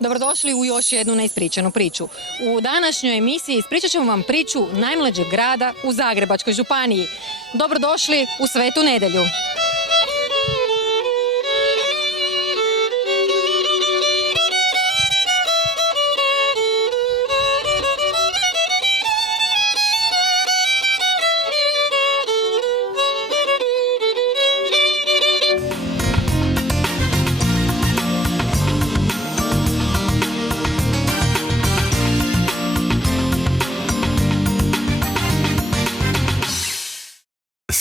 Dobrodošli u još jednu neispričanu priču. U današnjoj emisiji ispričat ćemo vam priču najmlađeg grada u Zagrebačkoj županiji. Dobrodošli u Svetu Nedjelju.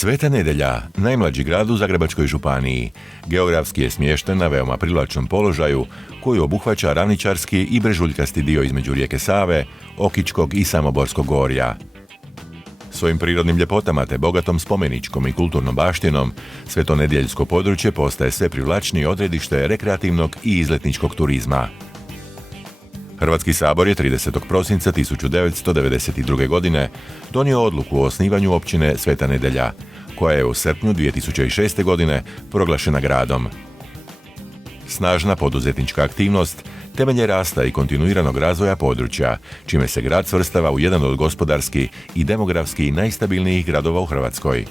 Sveta Nedjelja, najmlađi grad u Zagrebačkoj županiji, geografski je smješten na veoma privlačnom položaju koji obuhvaća ravničarski i brežuljkasti dio između rijeke Save, Okičkog i Samoborskog gorja. Svojim prirodnim ljepotama te bogatom spomeničkom i kulturnom baštinom, svetonedjeljsko područje postaje sve privlačnije odredište rekreativnog i izletničkog turizma. Hrvatski sabor je 30. prosinca 1992. godine donio odluku o osnivanju općine Sveta Nedjelja, koja je u srpnju 2006. godine proglašena gradom. Snažna poduzetnička aktivnost temelj je rasta i kontinuiranog razvoja područja, čime se grad svrstava u jedan od gospodarski i demografski najstabilnijih gradova u Hrvatskoj.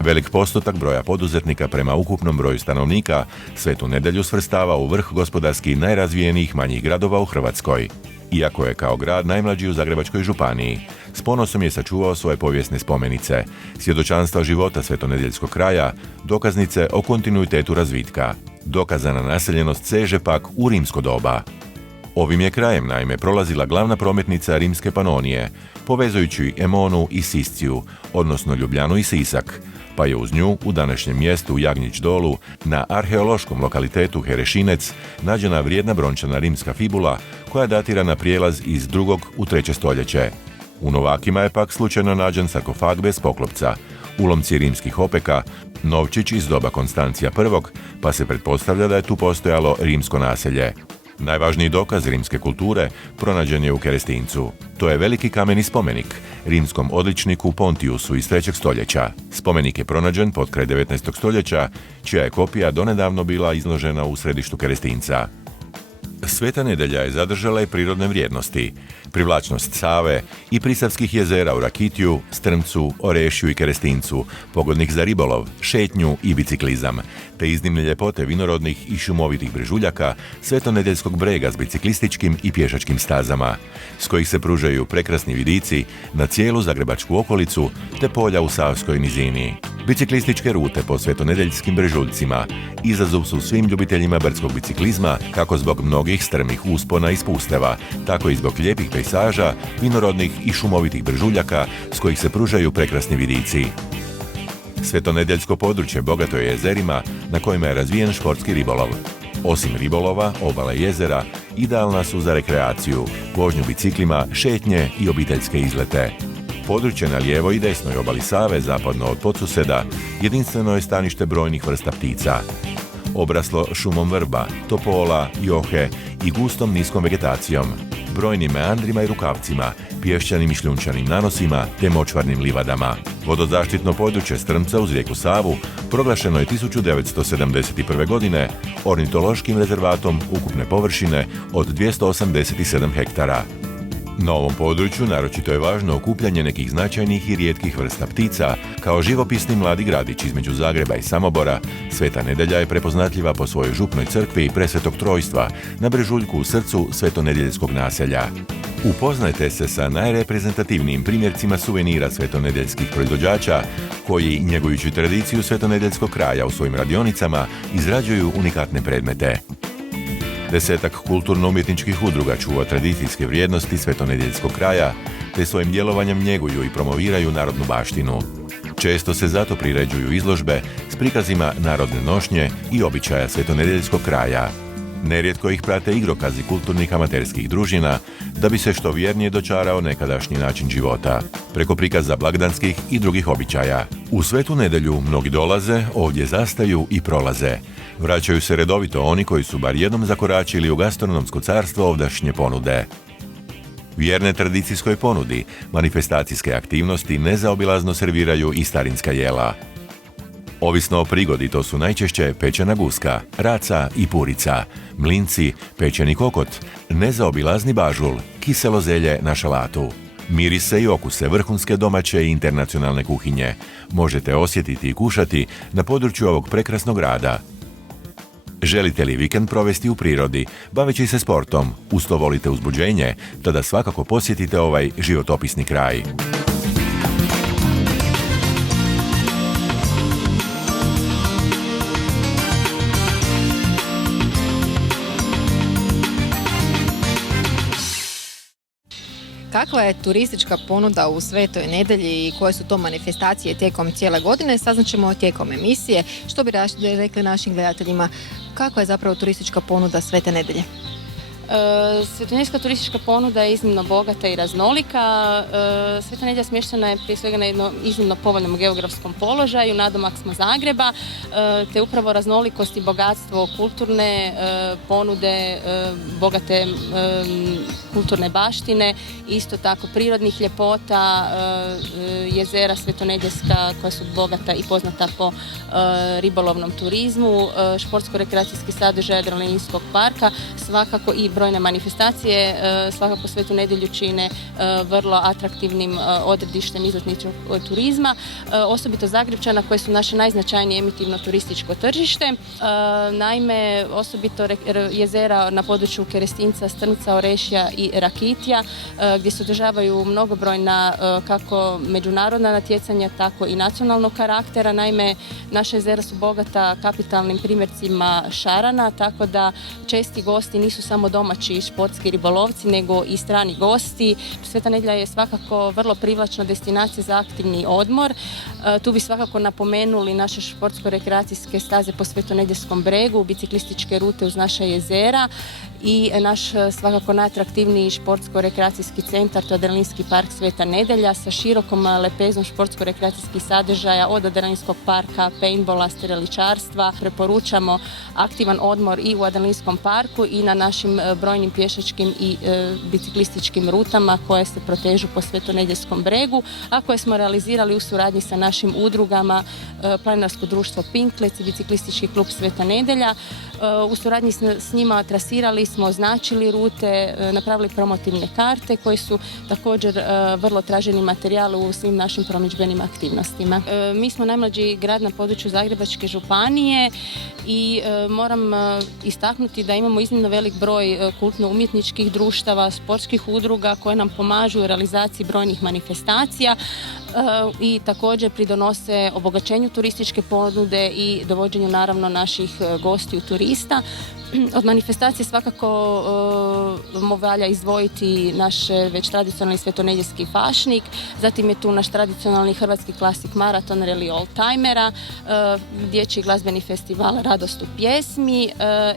Velik postotak broja poduzetnika prema ukupnom broju stanovnika Svetu Nedjelju svrstava u vrh gospodarski najrazvijenijih manjih gradova u Hrvatskoj. Iako je kao grad najmlađi u Zagrebačkoj županiji, s ponosom je sačuvao svoje povijesne spomenice, svjedočanstva života svetonedjeljskog kraja, dokaznice o kontinuitetu razvitka. Dokazana naseljenost seže pak u rimsko doba. Ovim je krajem naime prolazila glavna prometnica Rimske Panonije, povezujući Emonu i Sisciju, odnosno Ljubljanu i Sisak, pa je uz nju u današnjem mjestu Jagnjić Dolu na arheološkom lokalitetu Herešinec nađena vrijedna brončana rimska fibula koja datira na prijelaz iz 2. u 3. stoljeće. U Novakima je pak slučajno nađen sarkofag bez poklopca, ulomci rimskih opeka, novčić iz doba Konstancija I, pa se pretpostavlja da je tu postojalo rimsko naselje. Najvažniji dokaz rimske kulture pronađen je u Kerestincu. To je veliki kameni spomenik rimskom odličniku Pontiusu iz 3. stoljeća. Spomenik je pronađen potkraj 19. stoljeća, čija je kopija donedavno bila izložena u središtu Kerestinca. Sveta Nedjelja je zadržala i prirodne vrijednosti, privlačnost Save i prisavskih jezera u Rakitiju, Strmcu, Orešju i Kerestincu, pogodnih za ribolov, šetnju i biciklizam, te iznimne ljepote vinorodnih i šumovitih brežuljaka, svetonedjeljskog brega s biciklističkim i pješačkim stazama, s kojih se pružaju prekrasni vidici na cijelu zagrebačku okolicu te polja u Savskoj nizini. Biciklističke rute po svetonedjeljskim brežuljcima izazov su svim ljubiteljima brdskog biciklizma, kako zbog mnogih strmih uspona i spusteva, tako i zbog lijepih pejsaža, vinorodnih i šumovitih brežuljaka s kojih se pružaju prekrasni vidici. Svetonedjeljsko područje bogato je jezerima na kojima je razvijen športski ribolov. Osim ribolova, obala i jezera idealna su za rekreaciju, vožnju biciklima, šetnje i obiteljske izlete. Područje na lijevoj i desnoj obali Save, zapadno od Podsuseda, jedinstveno je stanište brojnih vrsta ptica. Obraslo šumom vrba, topola, johe i gustom niskom vegetacijom, brojnim meandrima i rukavcima, pješčanim i šljunčanim nanosima te močvarnim livadama. Vodozaštitno područje Strmca uz rijeku Savu proglašeno je 1971. godine ornitološkim rezervatom ukupne površine od 287 hektara. Na ovom području naročito je važno okupljanje nekih značajnih i rijetkih vrsta ptica, kao živopisni mladi gradić između Zagreba i Samobora. Sveta Nedjelja je prepoznatljiva po svojoj župnoj crkvi Presvetog Trojstva na brežuljku u srcu svetonedjeljskog naselja. Upoznajte se sa najreprezentativnijim primjercima suvenira svetonedjeljskih proizvođača koji, njegujući tradiciju svetonedjeljskog kraja u svojim radionicama, izrađuju unikatne predmete. 10 kulturno-umjetničkih udruga čuva tradicijske vrijednosti svetonedjeljskog kraja, te svojim djelovanjem njeguju i promoviraju narodnu baštinu. Često se zato priređuju izložbe s prikazima narodne nošnje i običaja svetonedeljskog kraja. Nerijetko ih prate igrokazi kulturnih amaterskih družina da bi se što vjernije dočarao nekadašnji način života, preko prikaza blagdanskih i drugih običaja. U Svetu nedjelju mnogi dolaze, ovdje zastaju i prolaze. Vraćaju se redovito oni koji su bar jednom zakoračili u gastronomsko carstvo ovdašnje ponude. Vjerne tradicijskoj ponudi, manifestacijske aktivnosti nezaobilazno serviraju i starinska jela. Ovisno o prigodi, to su najčešće pečena guska, raca i purica, mlinci, pečeni kokot, nezaobilazni bažul, kiselo zelje na šalatu. Mirise i okuse vrhunske domaće i internacionalne kuhinje možete osjetiti i kušati na području ovog prekrasnog grada. Želite li vikend provesti u prirodi, baveći se sportom, uz to volite uzbuđenje, tada svakako posjetite ovaj životopisni kraj. Kakva je turistička ponuda u Svetoj nedjelji i koje su to manifestacije tijekom cijele godine, saznaćemo tijekom emisije. Što bi rekli našim gledateljima, kakva je zapravo turistička ponuda Svete nedjelje? Svetonedeljska turistička ponuda je iznimno bogata i raznolika. Sveta nedjelja smještena je prije svega na jednom iznimno povoljnom geografskom položaju, nadomak smo Zagreba, te upravo raznolikost i bogatstvo kulturne ponude, bogate kulturne baštine, isto tako prirodnih ljepota, jezera svetonedjeljska koja su bogata i poznata po ribolovnom turizmu, športsko-rekreacijski sadržaj Adrenalinskog parka, svakako i brojne manifestacije, svakako Svetu nedjelju čine vrlo atraktivnim odredištem izletničkog turizma, osobito Zagrepčana koje su naše najznačajnije emitivno turističko tržište. Naime, osobito jezera na području Kerestinca, Strmca, Orešja i Rakitja gdje se održavaju mnogobrojna kako međunarodna natjecanja, tako i nacionalnog karaktera. Naime, naša jezera su bogata kapitalnim primjercima šarana, tako da česti gosti nisu samo domaći športski ribolovci, nego i strani gosti. Sveta nedjelja je svakako vrlo privlačna destinacija za aktivni odmor. Tu bi svakako napomenuli naše športsko-rekreacijske staze po Svetonedjeljskom bregu, biciklističke rute uz naša jezera i naš svakako najatraktivniji športsko-rekreacijski centar, to je Adrenalinski park Sveta nedjelja sa širokom lepezom športsko-rekreacijskih sadržaja od adrenalinskog parka, paintballa, steriličarstva. Preporučamo aktivan odmor i u Adrenalinskom parku i na našim brojnim pješačkim i biciklističkim rutama koje se protežu po Svetonedjeljskom bregu, a koje smo realizirali u suradnji sa našim udrugama Planinarsko društvo Pinklec i Biciklistički klub Sveta nedjelja. U suradnji s njima trasirali smo, označili rute, napravili promotivne karte koji su također vrlo traženi materijal u svim našim promidžbenim aktivnostima. Mi smo najmlađi grad na području Zagrebačke županije i moram istaknuti da imamo iznimno velik broj kulturno-umjetničkih društava, sportskih udruga koje nam pomažu u realizaciji brojnih manifestacija i također pridonose obogaćenju turističke ponude i dovođenju naravno naših gostiju turista. Od manifestacije svakako valja izdvojiti naš već tradicionalni svetonedjeljski fašnik, zatim je tu naš tradicionalni hrvatski klasik maraton Rally Oldtimera, dječji glazbeni festival Radost u pjesmi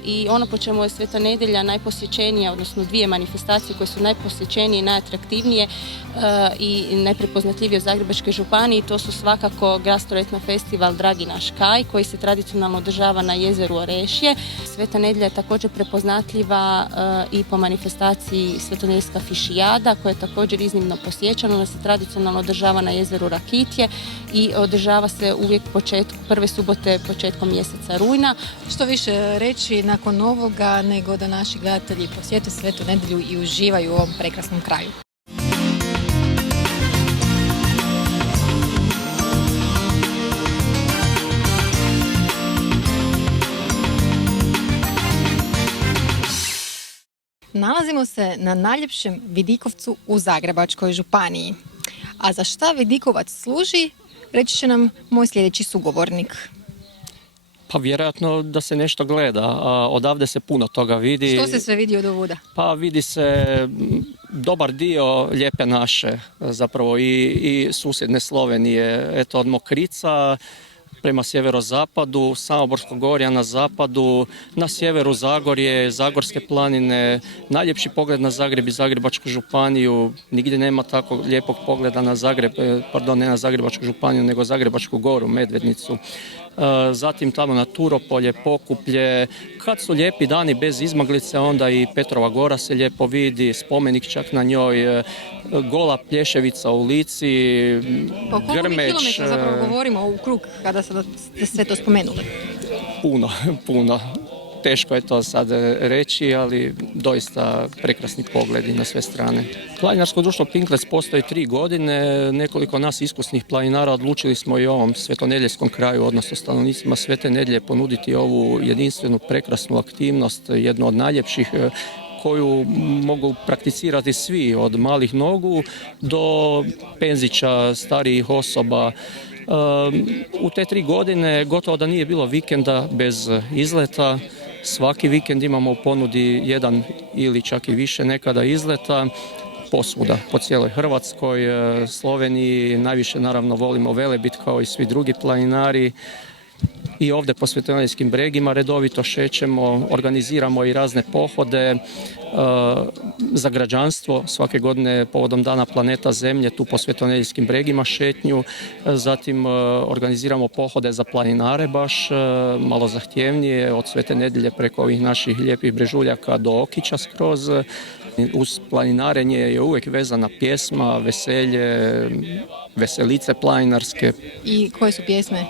i ono po čemu je Sveta nedjelja najposjećenija, odnosno dvije manifestacije koje su najposjećenije i najatraktivnije i najprepoznatljivije u Zagrebačkoj županiji, to su svakako gastroetno festival Dragi naš Kaj koji se tradicionalno održava na jezeru Orešje. Sveta nedjelja je također prepoznatljiva i po manifestaciji Svetonedjeljska fišijada koja je također iznimno posjećana, ona se tradicionalno održava na jezeru Rakitje i održava se uvijek prve subote početkom mjeseca rujna. Što više reći nakon ovoga nego da naši gledatelji posjete Svetu nedjelju i uživaju u ovom prekrasnom kraju. Nalazimo se na najljepšem vidikovcu u Zagrebačkoj županiji. A za šta vidikovac služi, reći će nam moj sljedeći sugovornik. Pa vjerojatno da se nešto gleda, a odavde se puno toga vidi. Što se sve vidi od ovuda? Pa vidi se dobar dio lijepe naše, zapravo i susjedne Slovenije, eto od Mokrica prema sjeverozapadu, Samoborskog gorja na zapadu, na sjeveru Zagorje, Zagorske planine, najljepši pogled na Zagreb i Zagrebačku županiju, nigdje nema tako lijepog pogleda na Zagreb, ne na Zagrebačku županiju, nego Zagrebačku goru, Medvednicu. Zatim tamo na Turopolje, Pokuplje. Kad su lijepi dani bez izmaglice, onda i Petrova gora se lijepo vidi, spomenik čak na njoj, Gola Plješevica u Lici, O koliko mi Grmeć. kilometra zapravo govorimo u krug kada ste sve to spomenuli? Puno. Teško je to sad reći, ali doista prekrasni pogledi na sve strane. Planinarsko društvo Pinklec postoji 3 godine. Nekoliko nas iskusnih planinara odlučili smo i ovom svetonedeljskom kraju, odnosno stanovnicima Svete Nedjelje, ponuditi ovu jedinstvenu, prekrasnu aktivnost, jednu od najljepših koju mogu prakticirati svi, od malih nogu do penzića, starijih osoba. U te 3 godine gotovo da nije bilo vikenda bez izleta. Svaki vikend imamo u ponudi jedan ili čak i više nekada izleta posvuda, po cijeloj Hrvatskoj, Sloveniji. Najviše naravno volimo Velebit kao i svi drugi planinari. I ovdje po Svetonedeljskim bregima redovito šećemo, organiziramo i razne pohode za građanstvo. Svake godine povodom Dana planeta Zemlje tu po Svetonedeljskim bregima šetnju. Zatim organiziramo pohode za planinare baš malo zahtjevnije, od Svete Nedjelje preko ovih naših lijepih Brežuljaka do Okića skroz. Uz planinarenje je uvijek vezana pjesma, veselje, veselice planinarske. I koje su pjesme?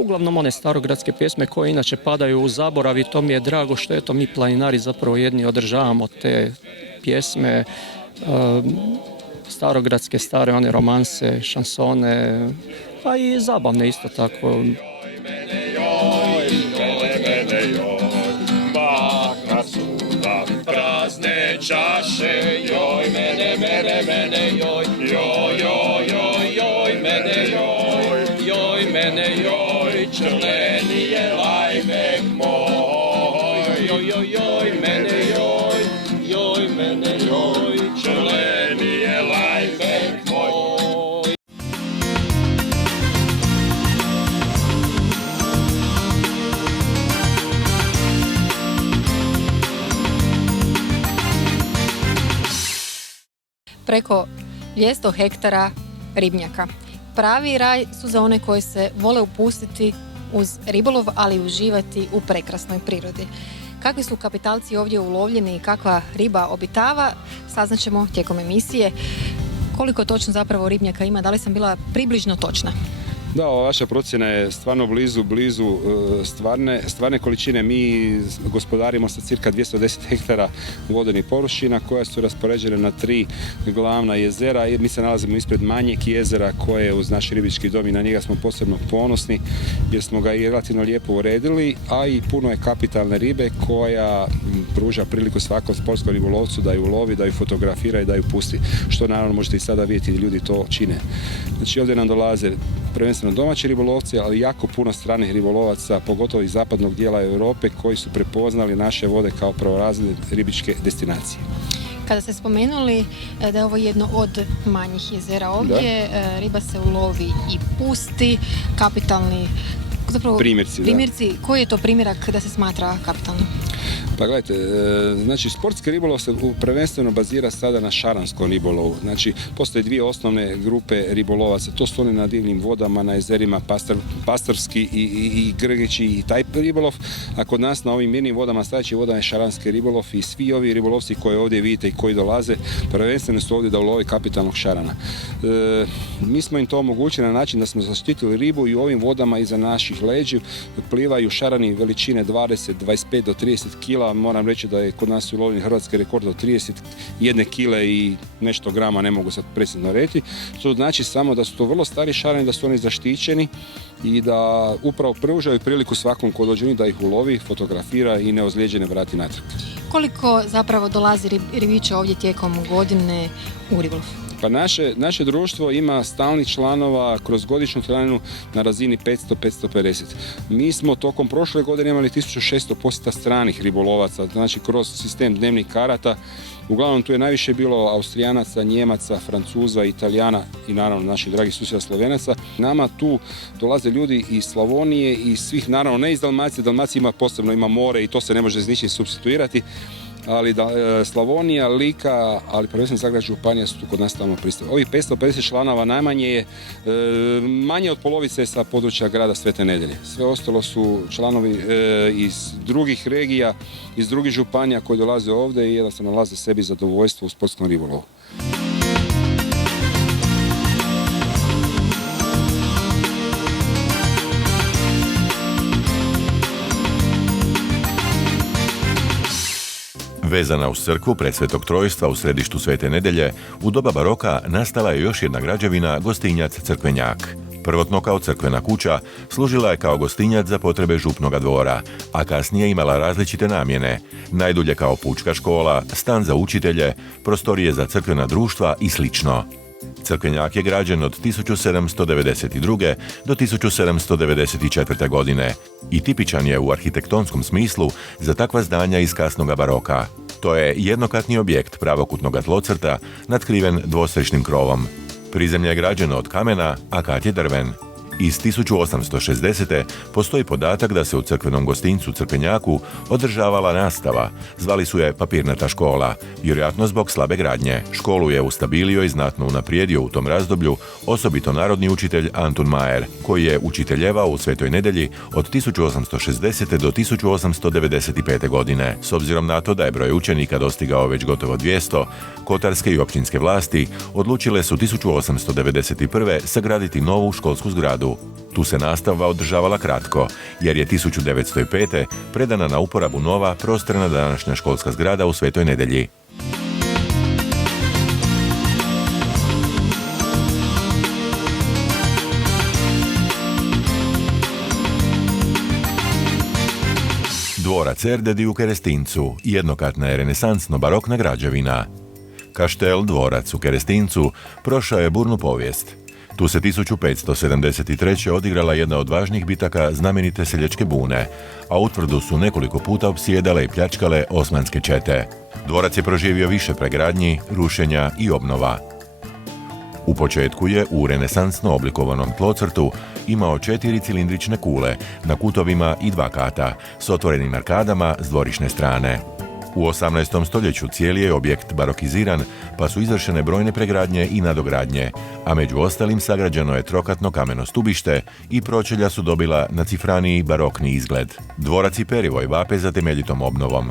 Uglavnom one starogradske pjesme koje inače padaju u zaborav i to mi je drago što eto mi planinari zapravo jedni održavamo te pjesme, starogradske, stare one romanse, šansone, pa i zabavne isto tako. Prazne čaše, joj mene, joj, joj, joj, joj, joj, mene, joj, črleni je lajmek moj, joj, joj, joj, mene, joj, mene, joj, črleni je lajmek moj. Preko 200 hektara ribnjaka. Pravi raj su za one koji se vole upustiti uz ribolov, ali i uživati u prekrasnoj prirodi. Kakvi su kapitalci ovdje ulovljeni i kakva riba obitava, saznaćemo tijekom emisije. Koliko točno zapravo ribnjaka ima, da li sam bila približno točna? Da, ova vaša procjena je stvarno blizu stvarne količine. Mi gospodarimo sa cirka 210 hektara vodenih površina koja su raspoređene na 3 glavna jezera i mi se nalazimo ispred manjeg jezera koje je uz naš ribički dom i na njega smo posebno ponosni jer smo ga i relativno lijepo uredili, a i puno je kapitalne ribe koja pruža priliku svakom sportskom ribolovcu da ju lovi, da ju fotografira i da ju pusti, što naravno možete i sada vidjeti, ljudi to čine. Znači ovdje nam dolaze prvenstveno domaći ribolovci, ali jako puno stranih ribolovaca, pogotovo iz zapadnog dijela Europe, koji su prepoznali naše vode kao prvorazredne ribičke destinacije. Kada ste spomenuli da je ovo jedno od manjih jezera ovdje, riba se ulovi i pusti, kapitalni, zapravo primjerci. Koji je to primjerak da se smatra kapitalnim? Pa gledajte, znači sportski ribolov se prvenstveno bazira sada na šaranskom ribolovu. Znači postoje 2 osnovne grupe ribolovaca, to su oni na divnim vodama, na jezerima Pastorski i Grgići i taj ribolov, a kod nas na ovim mirnim vodama, stajećim vodama je šaranski ribolov i svi ovi ribolovci koje ovdje vidite i koji dolaze, prvenstveno su ovdje da ulovi kapitalnog šarana. Mi smo im to omogućili na način da smo zaštitili ribu i u ovim vodama iza naših leđa plivaju šarani veličine 20, 25 do 30 kila. Moram reći da je kod nas ulovljen hrvatski rekord od 31 kile i nešto grama, ne mogu sad precizno reći. To znači samo da su to vrlo stari šarani, da su oni zaštićeni i da upravo pružaju priliku svakom ko dođe da ih ulovi, fotografira i neozlijeđene vrati natrag. Koliko zapravo dolazi ribića ovdje tijekom godine u ribolov? Pa naše društvo ima stalnih članova kroz godišnju članarinu na razini 500-550. Mi smo tokom prošle godine imali 1600 posjeta stranih ribolovaca, znači kroz sistem dnevnih karata. Uglavnom tu je najviše bilo Austrijanaca, Njemaca, Francuza, Italijana i naravno naših dragih susjeda Slovenaca. Nama tu dolaze ljudi iz Slavonije i svih, naravno ne iz Dalmacije, Dalmacija ima more i to se ne može s ničim supstituirati, ali Slavonija, Lika, ali prvenstveno Zagrebačka županija su tu kod nas stalno prisutni. Ovih 550 članova najmanje je manje od polovice sa područja grada Svete Nedelje. Sve ostalo su članovi iz drugih regija, iz drugih županija koji dolaze ovdje i jednostavno nalaze sebi zadovoljstvo u sportskom ribolovu. Vezana uz crkvu Presvetog Trojstva u središtu Svete Nedelje, u doba baroka nastala je još jedna građevina, gostinjac Crkvenjak. Prvotno kao crkvena kuća, služila je kao gostinjac za potrebe župnoga dvora, a kasnije imala različite namjene, najdulje kao pučka škola, stan za učitelje, prostorije za crkvena društva i slično. Crkvenjak je građen od 1792. do 1794. godine i tipičan je u arhitektonskom smislu za takva zdanja iz kasnog baroka. To je jednokatni objekt pravokutnog tlocrta natkriven dvostrešnim krovom. Prizemlje je građeno od kamena, a kat je drven. Iz 1860. postoji podatak da se u crkvenom gostincu Crkvenjaku održavala nastava. Zvali su je papirnata škola, vjerojatno zbog slabe gradnje. Školu je ustabilio i znatno unaprijedio u tom razdoblju osobito narodni učitelj Antun Majer, koji je učiteljevao u Svetoj Nedelji od 1860. do 1895. godine. S obzirom na to da je broj učenika dostigao već gotovo 200, kotarske i općinske vlasti odlučile su 1891. sagraditi novu školsku zgradu. Tu se nastava održavala kratko, jer je 1905. predana na uporabu nova prostorna današnja školska zgrada u Svetoj Nedelji. Dvorac Erdedi u Kerestincu, jednokatna je renesansno-barokna građevina. Kaštel Dvorac u Kerestincu prošao je burnu povijest. Tu se 1573. odigrala jedna od važnih bitaka znamenite seljačke bune, a utvrdu su nekoliko puta opsjedale i pljačkale osmanske čete. Dvorac je proživio više pregradnji, rušenja i obnova. U početku je u renesansno oblikovanom tlocrtu imao 4 cilindrične kule na kutovima i 2 kata s otvorenim arkadama s dvorišne strane. U 18. stoljeću cijeli je objekt barokiziran, pa su izvršene brojne pregradnje i nadogradnje, a među ostalim sagrađeno je trokatno kameno stubište i pročelja su dobila nacifraniji barokni izgled. Dvorac i Perivoj vape za temeljitom obnovom.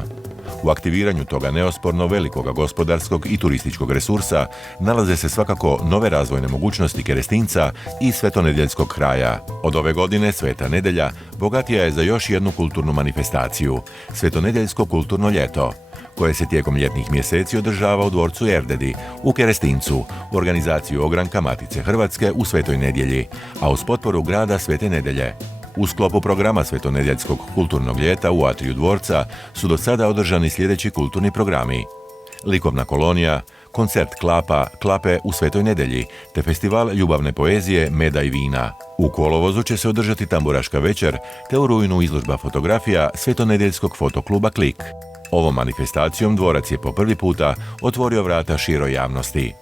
U aktiviranju toga neosporno velikoga gospodarskog i turističkog resursa nalaze se svakako nove razvojne mogućnosti Kerestinca i svetonedjeljskog kraja. Od ove godine Sveta Nedelja bogatija je za još jednu kulturnu manifestaciju, Svetonedjeljsko kulturno ljeto, koje se tijekom ljetnih mjeseci održava u dvorcu Erdedi u Kerestincu, u organizaciju ogranka Matice Hrvatske u Svetoj Nedjelji, a uz potporu grada Svete Nedelje. U sklopu programa Svetonedjeljskog kulturnog ljeta u atriju dvorca su do sada održani sljedeći kulturni programi: likovna kolonija, koncert Klape u Svetoj Nedelji, te festival ljubavne poezije Meda i vina. U kolovozu će se održati tamburaška večer, te u rujnu izložba fotografija Svetonedjeljskog fotokluba Klik. Ovom manifestacijom dvorac je po prvi puta otvorio vrata široj javnosti.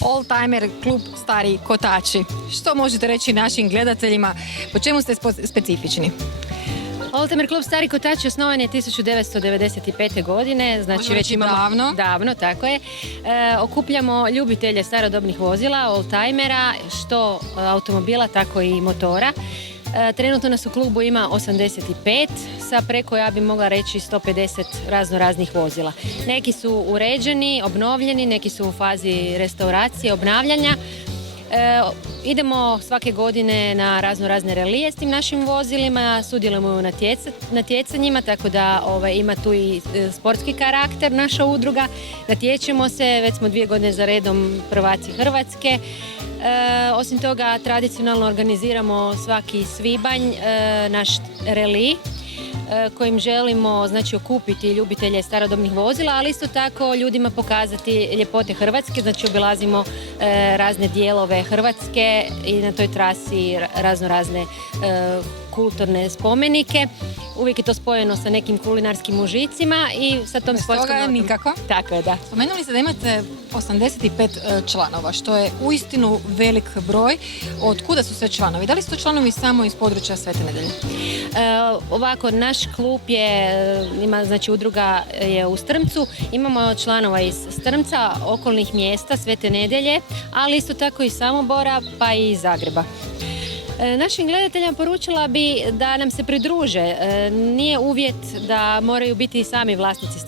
Oldtimer klub Stari kotači. Što možete reći našim gledateljima? Po čemu ste specifični? Oldtimer klub Stari kotači osnovan je 1995. godine, znači već imamo davno, tako je. Okupljamo ljubitelje starodobnih vozila, oldtimera, što automobila, tako i motora. Trenutno nas u klubu ima 85 sa preko, ja bih mogla reći, 150 raznih vozila. Neki su uređeni, obnovljeni, neki su u fazi restauracije, obnavljanja. Idemo svake godine na razne relije s tim našim vozilima, sudjelujemo u natjecanjima, tako da ima tu i sportski karakter naša udruga. Natječemo se, već smo 2 godine za redom prvaci Hrvatske. Osim toga, tradicionalno organiziramo svaki svibanj naš relij kojim želimo znači okupiti ljubitelje starodobnih vozila, ali isto tako ljudima pokazati ljepote Hrvatske, znači obilazimo razne dijelove Hrvatske i na toj trasi razne kulturne spomenike. Uvijek je to spojeno sa nekim kulinarskim užicima i sa tom sportskom notom. Nikako. Tako je, da. Spomenuli ste da imate 85 članova, što je uistinu velik broj. Od kuda su sve članovi? Da li su to članovi samo iz područja Svete Nedelje? Ovako, naš klub ima, znači udruga je u Strmcu, imamo članova iz Strmca, okolnih mjesta, Svete Nedelje, ali isto tako i Samobora pa i iz Zagreba. Našim gledateljima poručila bi da nam se pridruže. Nije uvjet da moraju biti i sami vlasnici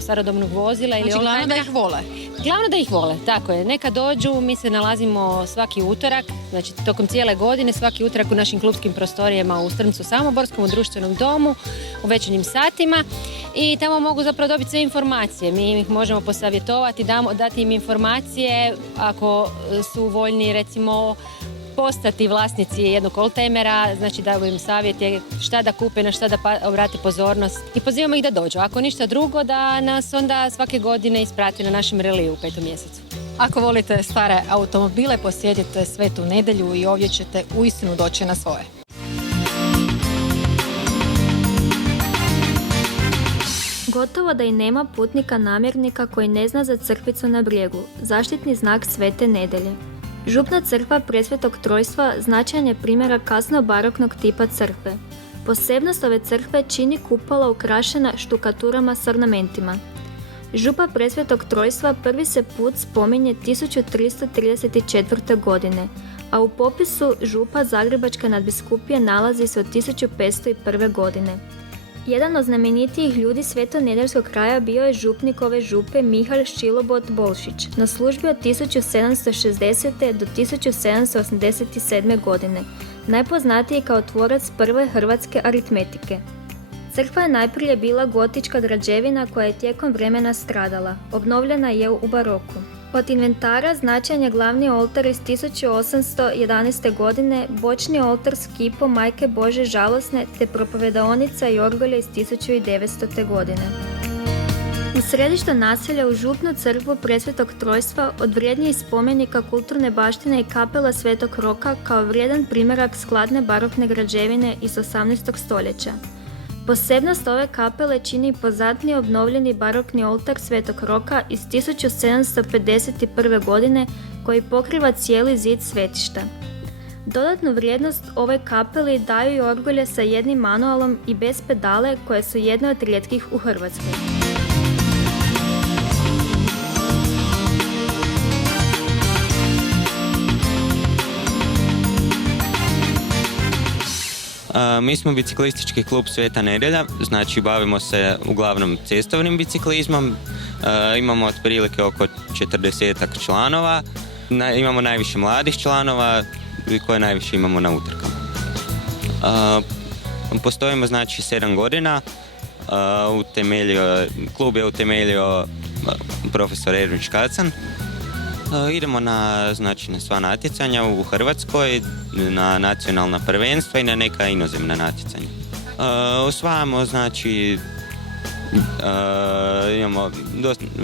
starodobnog vozila. Znači, glavno da ih vole. Glavno da ih vole, tako je. Neka dođu, mi se nalazimo svaki utorak, znači tokom cijele godine, svaki utorak u našim klubskim prostorijama u Strmcu Samoborskom, u društvenom domu, u večernjim satima i tamo mogu zapravo dobiti sve informacije. Mi ih možemo posavjetovati, dati im informacije ako su voljni, recimo, postati vlasnici jednog oldtimera, znači daju im savjete šta da kupe, na šta da obrate pozornost i pozivamo ih da dođu. Ako ništa drugo, da nas onda svake godine isprate na našem reliju u 5. mjesecu. Ako volite stare automobile, posjetite Svetu Nedelju i ovdje ćete uistinu doći na svoje. Gotovo da i nema putnika namjernika koji ne zna za crkvicu na Brijegu, zaštitni znak Svete Nedelje. Župna crkva Presvetog Trojstva značajan je primjerak kasno-baroknog tipa crkve. Posebnost ove crkve čini kupola ukrašena štukaturama s ornamentima. Župa Presvetog Trojstva prvi se put spominje 1334. godine, a u popisu župa Zagrebačke nadbiskupije nalazi se od 1501. godine. Jedan od znamenitijih ljudi svetonedeljskog kraja bio je župnik ove župe Mihalj Šilobot Bolšić, na službi od 1760. do 1787. godine, najpoznatiji kao tvorac prve hrvatske aritmetike. Crkva je najprije bila gotička građevina koja je tijekom vremena stradala, obnovljena je u baroku. Od inventara značajan je glavni oltar iz 1811. godine, bočni oltar s kipom Majke Bože žalosne te propovedaonica i orgulje iz 1900. godine. U središtu naselja u župnu crkvu Presvetog Trojstva od vrijednijih spomenika kulturne baštine i kapela Svetog Roka kao vrijedan primjerak skladne barokne građevine iz 18. stoljeća. Posebnost ove kapele čini pozadnji obnovljeni barokni oltar Svetog Roka iz 1751. godine koji pokriva cijeli zid svetišta. Dodatnu vrijednost ovoj kapeli daju i orgulje sa jednim manualom i bez pedale koje su jedne od rijetkih u Hrvatskoj. Mi smo biciklistički klub Sveta Nedjelja, znači bavimo se uglavnom cestovnim biciklizmom, imamo otprilike oko 40 članova, imamo najviše mladih članova koje najviše imamo na utrkama. Postojimo znači 7 godina, klub je utemeljio profesor Ervin Škacan. Idemo na sva natjecanja u Hrvatskoj, na nacionalna prvenstva i na neka inozemna natjecanja. Osvajamo, znači,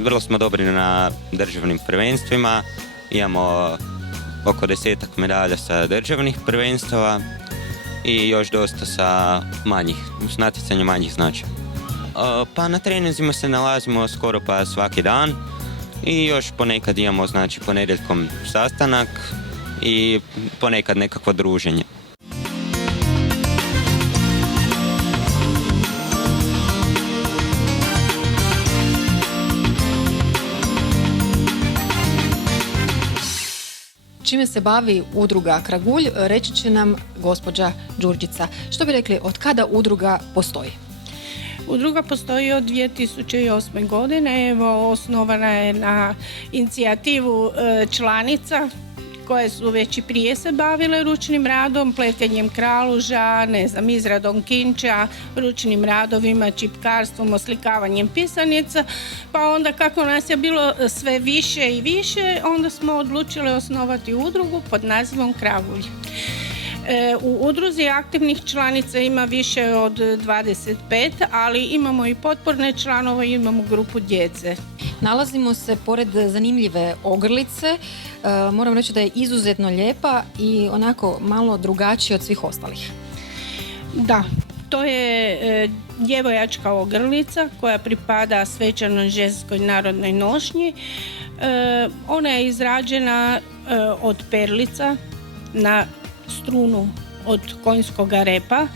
vrlo smo dobri na državnim prvenstvima, imamo oko 10 medalja sa državnih prvenstava i još dosta sa natjecanja manjih značaja. Pa na treninzima se nalazimo skoro pa svaki dan. I još ponekad imamo, znači, ponedjeljkom sastanak i ponekad nekakvo druženje. Čime se bavi udruga Kragulj, reći će nam gospođa Đurđica. Što bi rekli, od kada udruga postoji? Udruga postoji od 2008. godine, evo osnovana je na inicijativu članica koje su već i prije se bavile ručnim radom, pletenjem kraluža, izradom kinča, ručnim radovima, čipkarstvom, oslikavanjem pisanica, pa onda kako nas je bilo sve više i više, onda smo odlučili osnovati udrugu pod nazivom Kragulj. U udruzi aktivnih članica ima više od 25, ali imamo i potporne članove, imamo grupu djece. Nalazimo se pored zanimljive ogrlice. Moram reći da je izuzetno lijepa i onako malo drugačija od svih ostalih. Da, to je djevojačka ogrlica koja pripada svečanoj ženskoj narodnoj nošnji. Ona je izrađena od perlica na strunu od konjskog repa.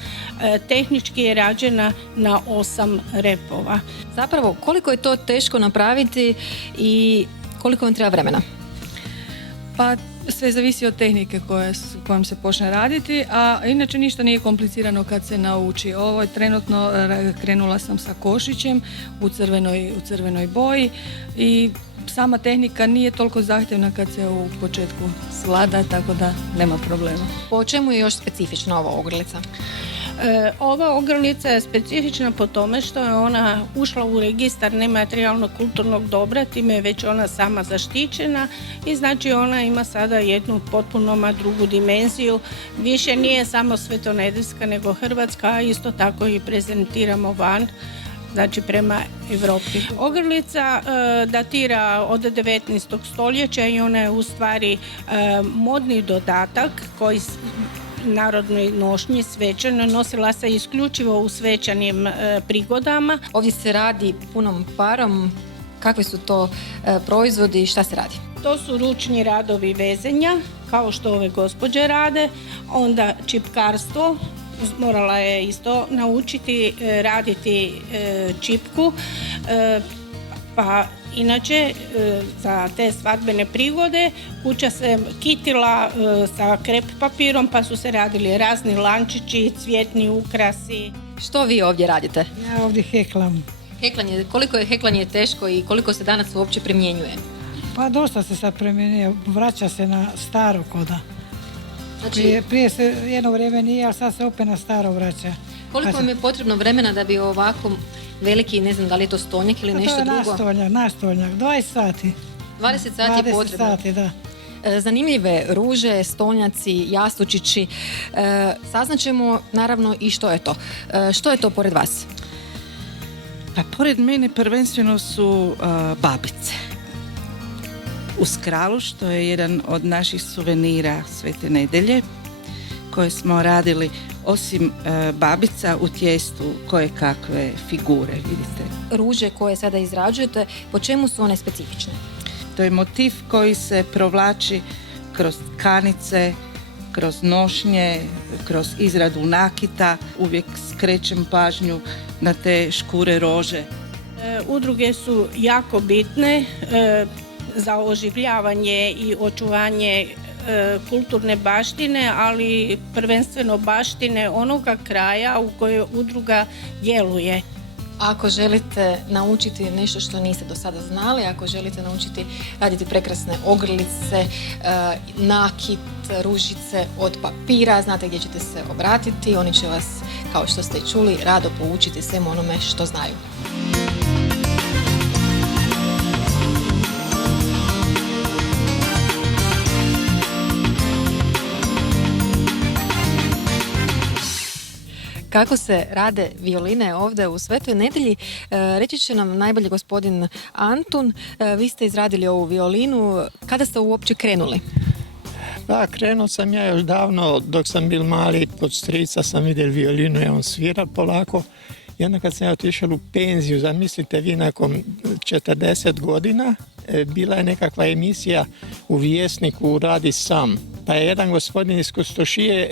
Tehnički je rađena na 8 repova. Zapravo, koliko je to teško napraviti i koliko vam treba vremena? Pa sve zavisi od tehnike kojom se počne raditi, a inače ništa nije komplicirano kad se nauči. Ovo je trenutno, krenula sam sa košićem u crvenoj boji i sama tehnika nije toliko zahtjevna kad se u početku slada, tako da nema problema. Po čemu je još specifična ova ogrlica? Ova ogrlica je specifična po tome što je ona ušla u registar nematerijalnog kulturnog dobra, time je već ona sama zaštićena i znači ona ima sada jednu potpuno drugu dimenziju. Više nije samo svetonedeljska nego hrvatska, a isto tako i prezentiramo van, znači prema Europi. Ogrlica datira od 19. stoljeća i ona je u stvari modni dodatak koji narodnoj nošnji svečano nosila se isključivo u svečanim prigodama. Ovdje se radi punom parom. Kakvi su to proizvodi i šta se radi? To su ručni radovi vezenja, kao što ove gospođe rade, onda čipkarstvo. Morala je isto naučiti raditi čipku, pa inače za te svadbene prigode kuća se kitila sa krep papirom, pa su se radili razni lančići, cvjetni ukrasi. Što vi ovdje radite? Ja ovdje heklam. Heklanje, koliko je heklanje teško i koliko se danas uopće primjenjuje? Pa dosta se sad primjenjuje, vraća se na staro koda. Znači, prije se jedno vrijeme nije, ali sad se opet na staro vraća. Koliko vam je potrebno vremena da bi ovako veliki, ne znam da li je to stolnjak ili nešto drugo? To je nastoljnjak, 20 sati. 20 sati je potrebno. 20 sati, da. Zanimljive ruže, stolnjaci, jastučići. Saznaćemo naravno i što je to. Što je to pored vas? Pa pored mene prvenstveno su babice. Uz kraluš, to je jedan od naših suvenira Svete Nedelje koje smo radili osim babica u tijestu koje kakve figure, vidite. Ruže koje sada izrađujete, po čemu su one specifične? To je motiv koji se provlači kroz tkanice, kroz nošnje, kroz izradu nakita. Uvijek skrećem pažnju na te škure rože. Udruge su jako bitne za oživljavanje i očuvanje kulturne baštine, ali prvenstveno baštine onoga kraja u kojoj udruga djeluje. Ako želite naučiti nešto što niste do sada znali, ako želite naučiti raditi prekrasne ogrlice, nakit, ružice od papira, znate gdje ćete se obratiti, oni će vas, kao što ste čuli, rado poučiti svemu onome što znaju. Kako se rade violine ovdje u Svetoj Nedelji, reći će nam najbolje gospodin Antun. Vi ste izradili ovu violinu. Kada ste uopće krenuli? Pa, krenuo sam ja još davno, dok sam bil mali, kod strica sam vidio violinu i on svira polako. I onda kad sam ja otišao u penziju, zamislite vi, nakon 40 godina, bila je nekakva emisija u Vjesniku Radi sam. Pa je jedan gospodin iz Kustošije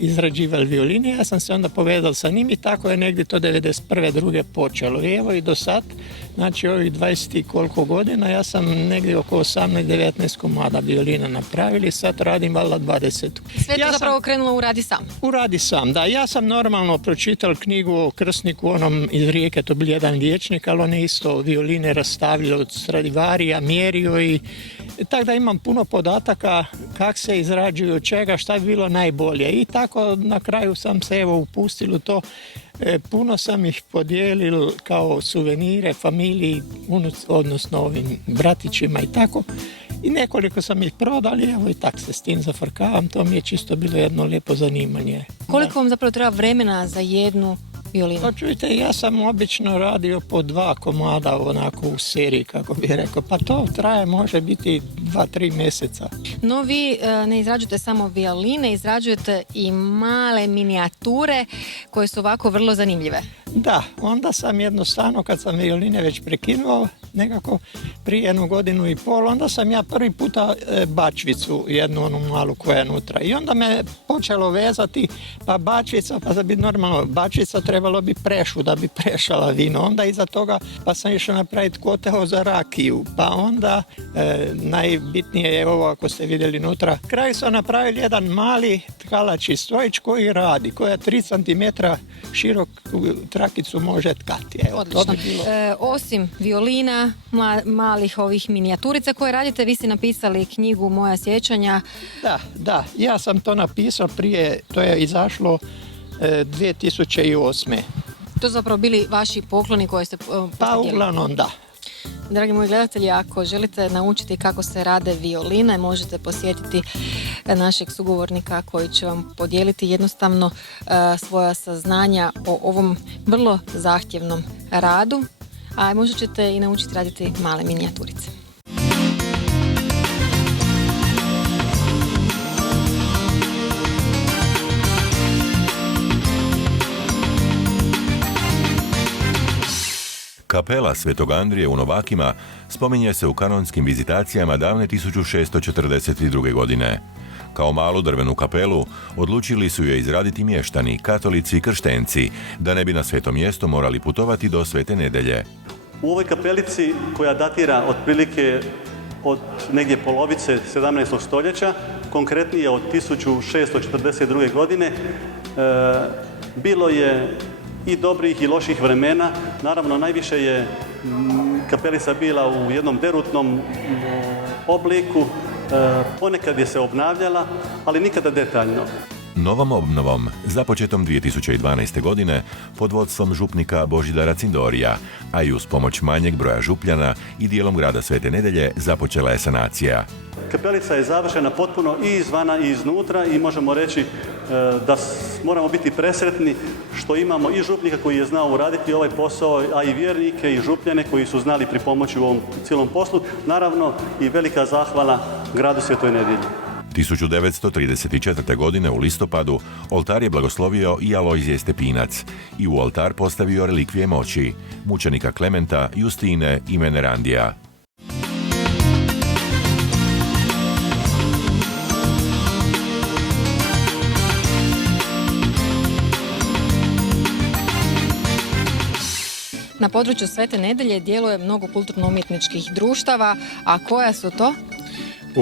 izrađival violine, ja sam se onda povezal sa njim i tako je negdje to 91. druge počelo. I evo i do sad, znači ovih 20 i koliko godina, ja sam negdje oko 18-19 komada violina napravili, sad radim valjda 20. Sve to zapravo krenulo u Radi sam? U Radi sam, da. Ja sam normalno pročital knjigu o krsniku onom iz Rijeke, to bil jedan liječnik, ali on je isto violine rastavljao od Stradivarija, mjerio i tako da imam puno podataka kak se izrađuju, od čega, šta bi bilo najbolje. I tako na kraju sam se evo upustil u to. Puno sam ih podijelil kao suvenire familiji, odnosno ovim bratićima i tako. I nekoliko sam ih prodali, evo i tak se s tim zafrkavam, to mi je čisto bilo jedno lijepo zanimanje. Koliko vam zapravo treba vremena za jednu violinu? Pa čujte, ja sam obično radio po 2 komada onako u seriji, kako bi rekao, pa to traje, može biti 2-3 mjeseca. No vi ne izrađujete samo violine, izrađujete i male minijature koje su ovako vrlo zanimljive. Da, onda sam jednostavno, kad sam violine već prekinuo, nekako prije 1,5 godinu, onda sam ja prvi puta bačvicu, jednu onu malu koja je unutra. I onda me počelo vezati, pa bačvica, pa da bi normalno, bačvica trebalo bi prešu da bi prešala vino. Onda iza toga pa sam išao napraviti koteo za rakiju, pa onda najbitnije je ovo ako ste vidjeli unutra. Kraju sam napravili jedan mali tkalači strojić koji radi, koja 3 cm širok trakicu može tkati. Evo, odlično. Osim violina, malih ovih minijaturica koje radite, vi ste napisali knjigu Moja sjećanja. Da, ja sam to napisao prije, to je izašlo 2008. To su zapravo bili vaši pokloni koje ste postavili? Pa uglavnom da. Dragi moji gledatelji, ako želite naučiti kako se rade violine, možete posjetiti našeg sugovornika koji će vam podijeliti jednostavno svoja saznanja o ovom vrlo zahtjevnom radu, a možda ćete i naučiti raditi male minijaturice. Kapela Svetog Andrije u Novakima spominje se u kanonskim vizitacijama davne 1642. godine. Kao malu drvenu kapelu odlučili su je izraditi mještani, katolici i krštenci, da ne bi na sveto mjesto morali putovati do Svete Nedelje. U ovoj kapelici, koja datira otprilike od negdje polovice 17. stoljeća, konkretnije od 1642. godine, bilo je i dobrih i loših vremena. Naravno, najviše je kapelica bila u jednom derutnom obliku, ponekad je se obnavljala, ali nikada detaljno. Novom obnovom, započetom 2012. godine, pod vodstvom župnika Božidara Cindorija, a i uz pomoć manjeg broja župljana i dijelom grada Svete Nedelje, započela je sanacija. Kapelica je završena potpuno i izvana i iznutra i možemo reći da moramo biti presretni što imamo i župnika koji je znao uraditi ovaj posao, a i vjernike i župljane koji su znali pripomoći u ovom cijelom poslu. Naravno i velika zahvala gradu Svetoj Nedelji. 1934. godine u listopadu oltar je blagoslovio i Alojzije Stepinac i u oltar postavio relikvije moći, mučenika Klementa, Justine i Menerandija. Na području Svete Nedelje djeluje mnogo kulturno-umjetničkih društava, a koja su to?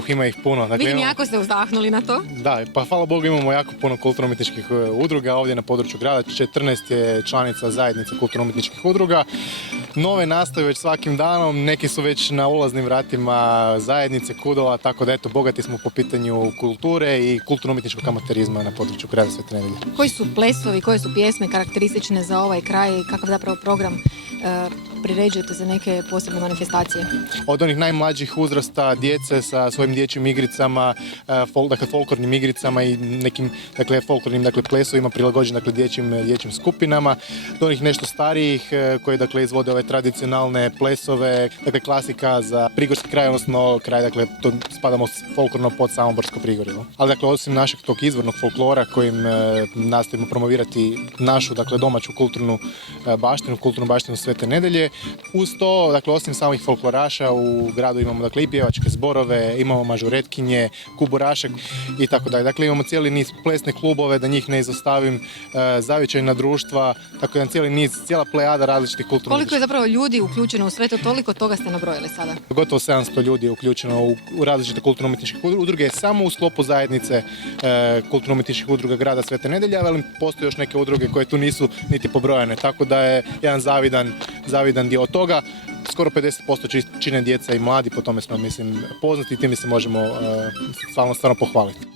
Ima ih puno. Dakle, Vidim, jako ste uzdahnuli na to. Da, pa hvala Bogu imamo jako puno kulturno-umjetničkih udruga ovdje na području grada. 14 je članica zajednice kulturno-umjetničkih udruga. Nove nastaju već svakim danom, neki su već na ulaznim vratima zajednice, kudova, tako da eto, bogati smo po pitanju kulture i kulturno-umjetničkog amaterizma na području grada Svete Nedelje. Koji su plesovi, koje su pjesme karakteristične za ovaj kraj i kakav zapravo program priređujete za neke posebne manifestacije? Od onih najmlađih uzrasta, djece sa svojim dječjim igricama, dakle folklornim igricama i nekim folklornim plesovima prilagođenim dječjim skupinama, do onih nešto starijih koji izvode ove tradicionalne plesove, klasika za prigorski kraj, odnosno kraj, to spadamo folklorno pod Samoborsko prigorje. Ali osim našeg tog izvornog folklora kojim nastojimo promovirati našu domaću kulturnu baštinu Svete Nedelje, Uz to, dakle, osim samih folkloraša u gradu imamo, dakle, i pjevačke zborove, imamo mažuretkinje, kuburaše i tako dalje. Dakle, imamo cijeli niz plesne klubove, da njih ne izostavim, zavičajna društva, tako jedan cijeli niz, cijela plejada različitih kulturnih. Koliko je zapravo ljudi uključeno u sve to, toliko toga ste nabrojili sada? Gotovo 700 ljudi je uključeno u različite kulturno-umjetničke udruge, samo u sklopu zajednice kulturno-umjetničkih udruga grada Svete Nedelje, ali postoje još neke udruge koje tu nisu niti pobrojane, tako da je jedan zavidan dio od toga. Skoro 50% čine djeca i mladi, po tome smo, mislim, poznati i time se možemo stvarno pohvaliti.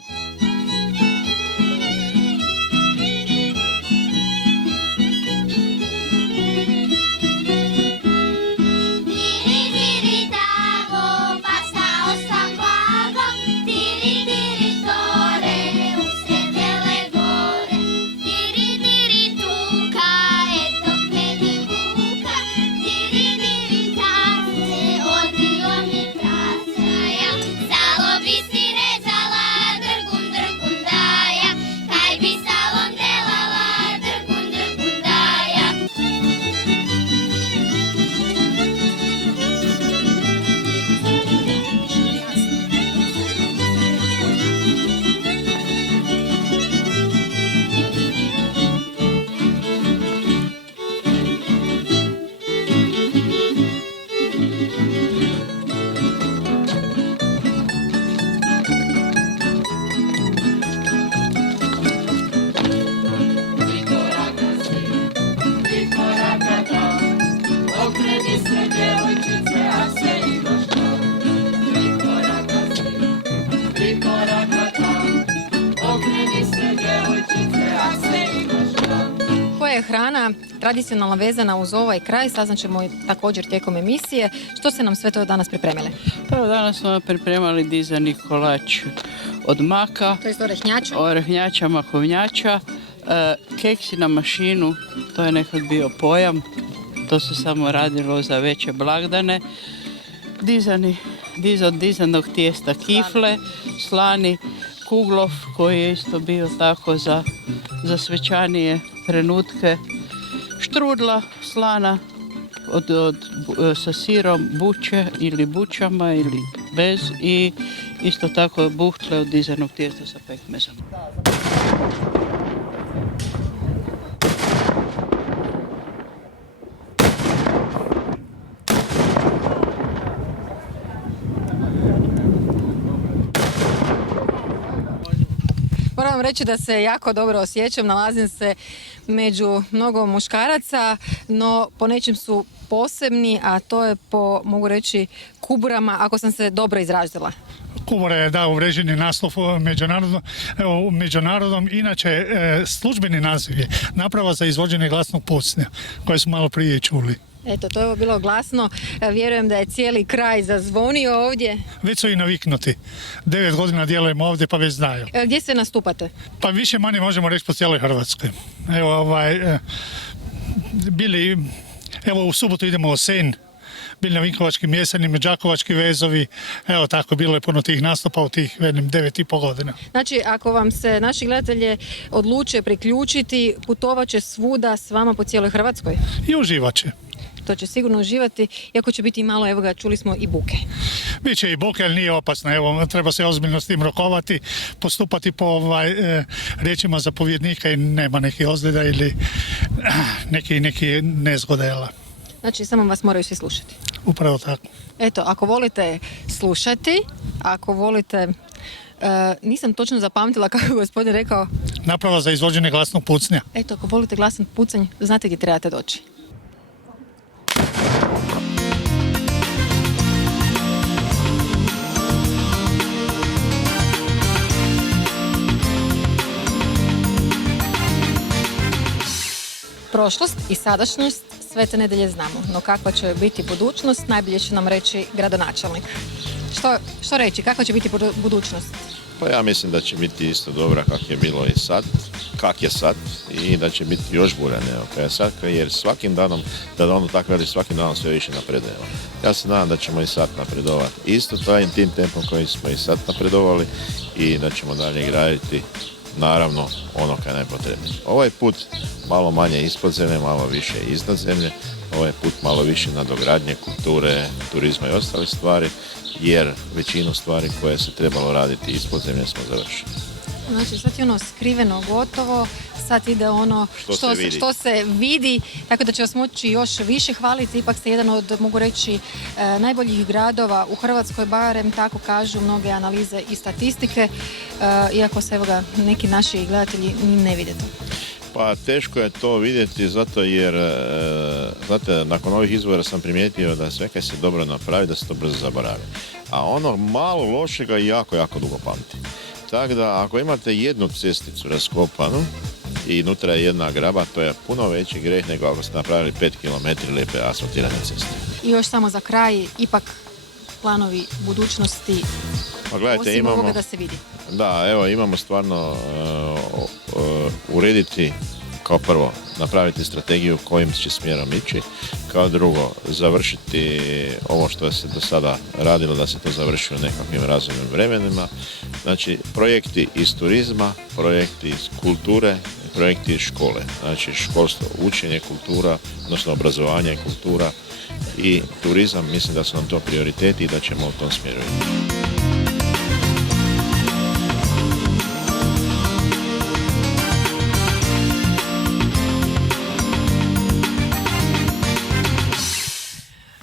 Hrana tradicionalno vezana uz ovaj kraj, saznaćemo također tijekom emisije. Što ste nam sve to danas pripremili? Prvo danas smo pripremali dizani kolač od maka, to je orehnjača, makovnjača, keksi na mašinu, to je nekad bio pojam, to se samo radilo za veće blagdane, od dizanog tijesta kifle, slani kuglov koji je isto bio tako za svečanije trenutke, štrudla slana sa sirom buče ili bučama ili bez i isto tako buhtle od dizanog tijesta sa pekmezom. Moram vam reći da se jako dobro osjećam, nalazim se među mnogo muškaraca, no po nečem su posebni, a to je po, mogu reći, kuburama, ako sam se dobro izrazila. Kubura je uvriježeni naslov međunarodnom, inače službeni naziv je naprava za izvođenje glasnog pucnja, koje smo malo prije čuli. Eto, to je bilo glasno. Vjerujem da je cijeli kraj zazvonio ovdje. Već su i naviknuti. 9 godina djelujemo ovdje pa već znaju. Gdje sve nastupate? Pa više manje možemo reći po cijeloj Hrvatskoj. U subotu idemo u Senj, bili na Vinkovačkim jesenima, Đakovački vezovi, evo tako, bilo je puno tih nastupa u tih 9,5 godina. Znači, ako vam se naši gledatelje odluče priključiti, putovat će svuda s vama po cijeloj Hrvatskoj? I uživat će. To će sigurno uživati, iako će biti malo, evo ga, čuli smo i buke. Biće i buke, ali nije opasno, evo, treba se ozbiljno s tim rokovati, postupati po riječima zapovjednika i nema nekih ozljeda ili neki nezgodela. Znači, samo vas moraju svi slušati. Upravo tako. Eto, ako volite slušati, ako volite, nisam točno zapamtila kako je gospodin rekao. Naprava za izvođenje glasnog pucnja. Eto, ako volite glasan pucanj, znate gdje trebate doći. Prošlost i sadašnjost Svete Nedelje znamo, no kakva će biti budućnost, najbolje će nam reći gradonačelnik. Što reći, kakva će biti budućnost? Pa ja mislim da će biti isto dobra kak je bilo i sad, kak je sad, i da će biti još bolje nego kak je sad, jer svakim danom, da ono tako veli, svakim danom sve više napredujemo. Ja se nadam da ćemo i sad napredovati isto tim tempom koji smo i sad napredovali i da ćemo dalje graditi, naravno, ono kaj je najpotrebnije. Ovaj put malo manje ispod zemlje, malo više iznad zemlje, ovaj put malo više nadogradnje, kulture, turizma i ostale stvari, jer većinu stvari koje se trebalo raditi ispod zemlje smo završili. Znači sad je ono skriveno gotovo, sad ide ono što se vidi, tako da će vas moći još više hvaliti. Ipak ste jedan od, mogu reći, najboljih gradova u Hrvatskoj, barem tako kažu mnoge analize i statistike, iako se, evo ga, neki naši gledatelji ne vide to. Pa teško je to vidjeti zato jer, znate, nakon ovih izbora sam primijetio da sve kad se dobro napravi, da se to brzo zaboravi. A ono malo lošega jako, jako dugo pamti. Tako da ako imate jednu cesticu raskopanu i unutra je jedna graba, to je puno veći greh nego ako ste napravili 5 km lijepe asfaltirane ceste. I još samo za kraj, ipak planovi budućnosti, pa gledajte, osim ovoga da se vidi. Da, evo imamo stvarno urediti kao prvo, napraviti strategiju kojim će smjerom ići, kao drugo, završiti ovo što se do sada radilo, da se to završi u nekakvim razumnim vremenima. Znači, projekti iz turizma, projekti iz kulture, projekti iz škole. Znači, školstvo, učenje, kultura, odnosno obrazovanje, kultura i turizam, mislim da su nam to prioriteti i da ćemo u tom smjeru ići.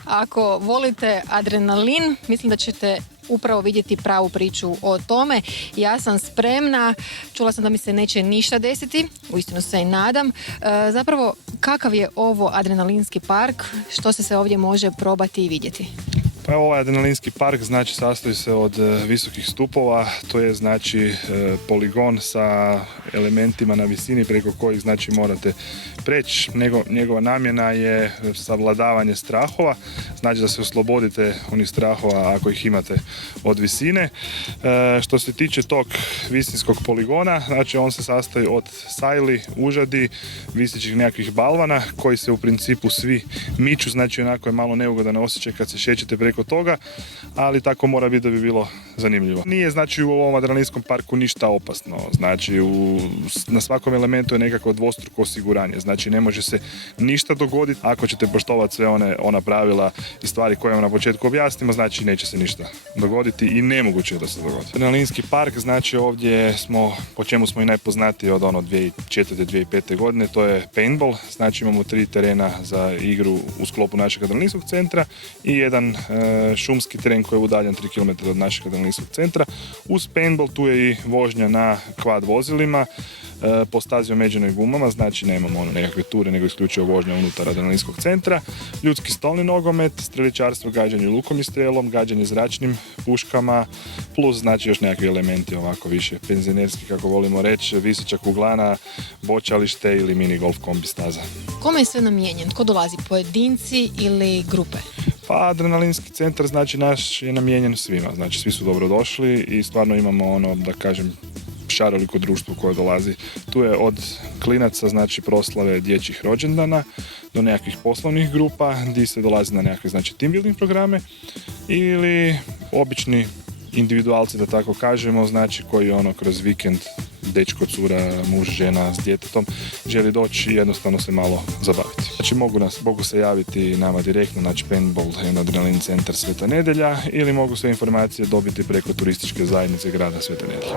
Ako volite adrenalin, mislim da ćete upravo vidjeti pravu priču o tome. Ja sam spremna, čula sam da mi se neće ništa desiti, uistinu se i nadam. Zapravo, kakav je ovo adrenalinski park, što se ovdje može probati i vidjeti? Pa ovaj adrenalinski park znači sastoji se od visokih stupova, to je znači poligon sa elementima na visini preko kojih znači morate preći. Njegova namjena je savladavanje strahova, znači da se oslobodite onih strahova ako ih imate od visine. Što se tiče tog visinskog poligona, znači on se sastoji od sajli, užadi, visećih nekakvih balvana koji se u principu svi miču, znači onako je malo neugodan osjećaj kad se šećete preko toga, ali tako mora biti da bi bilo zanimljivo. Nije znači u ovom adrenalinskom parku ništa opasno, znači na svakom elementu je nekako dvostruko osiguranje, znači ne može se ništa dogoditi ako ćete poštovati sve ona pravila i stvari koje vam na početku objasnimo, znači neće se ništa dogoditi i nemoguće je da se dogodi. Adrenalinski park, znači ovdje smo, po čemu smo i najpoznatiji od 2004. 2005. godine, to je paintball, znači imamo 3 terena za igru u sklopu našeg adrenalinskog centra i jedan šumski teren koji je udaljen 3 km od našeg adrenalinskog centra. Uz paintball tu je i vožnja na quad vozilima po stazi omeđenoj gumama, znači nemamo nekakve ture nego isključivo vožnja unutar adrenalinskog centra. Ljudski stolni nogomet, streličarstvo, gađanje lukom i strelom, gađanje zračnim puškama, plus znači još nekakvi elementi ovako više penzionerski, kako volimo reći, viseća kuglana, bočalište ili mini golf kombi staza. Kome je sve namijenjen? Tko dolazi? Pojedinci ili grupe? Pa adrenalinski centar znači naš je namijenjen svima, znači svi su dobrodošli i stvarno imamo da kažem šaroliko društvo koje dolazi. Tu je od klinaca, znači proslave dječjih rođendana do nekakvih poslovnih grupa gdje se dolazi na nekakve znači team building programe ili obični individualci, da tako kažemo, znači koji kroz vikend dečko, cura, muž, žena s djetetom želi doći i jednostavno se malo zabaviti. Znači mogu se javiti nama direktno, znači paintball adrenalin centar Sveta Nedjelja ili mogu sve informacije dobiti preko turističke zajednice grada Sveta Nedjelja.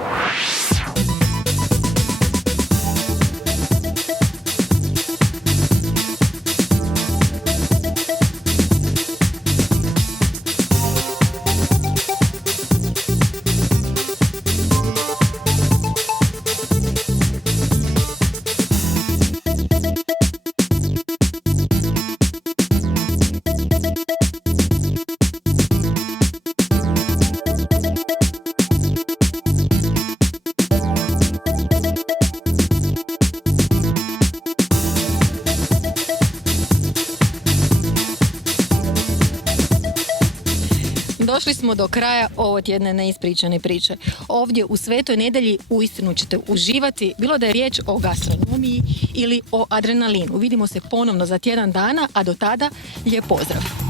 Došli smo do kraja ovo tjedne neispričane priče. Ovdje u Svetoj Nedjelji uistinu ćete uživati, bilo da je riječ o gastronomiji ili o adrenalinu. Vidimo se ponovno za tjedan dana, a do tada lijep pozdrav!